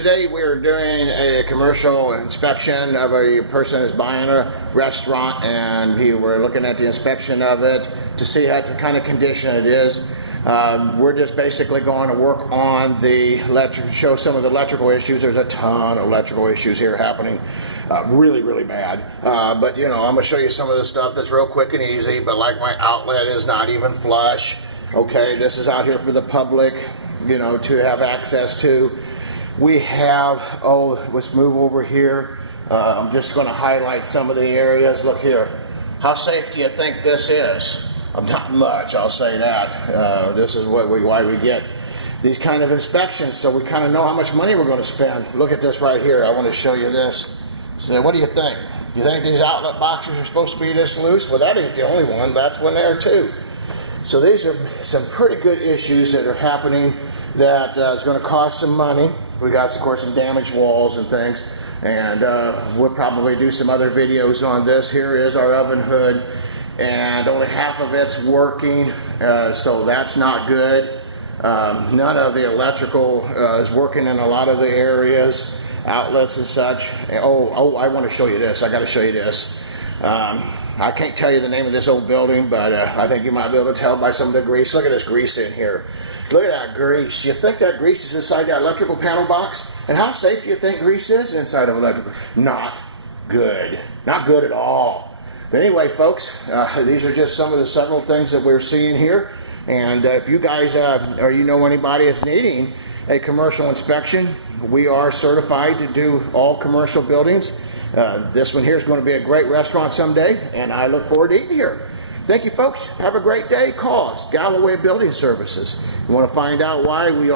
Today we're doing a commercial inspection of a person who's buying a restaurant, and we're looking at the inspection of it to see what kind of condition it is. We're just basically going to work on show some of the electrical issues. There's a ton of electrical issues here happening, really bad. But you know, I'm going to show you some of the stuff that's real quick and easy. But like, my outlet is not even flush. Okay, this is out here for the public, you know, to have access to. We have, let's move over here. I'm just going to highlight some of the areas. Look here. How safe do you think this is? Not much, I'll say that. This is why we get these kind of inspections, so we kind of know how much money we're going to spend. Look at this right here. I want to show you this. So what do you think? You think these outlet boxes are supposed to be this loose? Well, that ain't the only one. That's one there too. So these are some pretty good issues that are happening that is going to cost some money. We got, of course, some damaged walls and things, and we'll probably do some other videos on this. Here is our oven hood, and only half of it's working, so that's not good. None of the electrical is working in a lot of the areas, outlets and such. Oh, I want to show you this. I got to show you this. I can't tell you the name of this old building, but I think you might be able to tell by some of the grease. Look at this grease in here. Look at that grease. You think that grease is inside that electrical panel box? And how safe do you think grease is inside of electrical? Not good. Not good at all. But anyway, folks, these are just some of the several things that we're seeing here. And if you guys or you know anybody is needing a commercial inspection, we are certified to do all commercial buildings. This one here is going to be a great restaurant someday, and I look forward to eating here. Thank you, folks. Have a great day. Call us, Galloway Building Services. You want to find out why we are